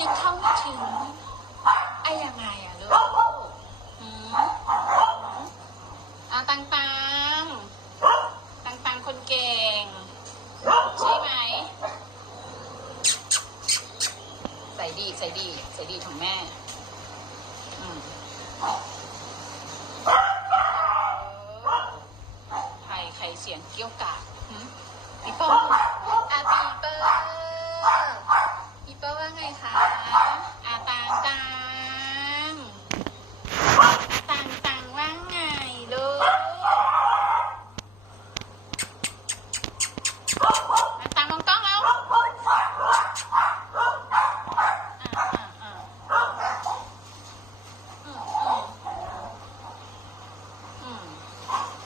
ยังเข้าไม่ถึงไอ้ยังไงอะลูกอือ่ตังตังตังตังคนเก่ง ใช่ไหม ใส่ดีใส่ดีใส่ดีของแม่ใครใครเสียงเกี้ยวกาดพี่ป้อง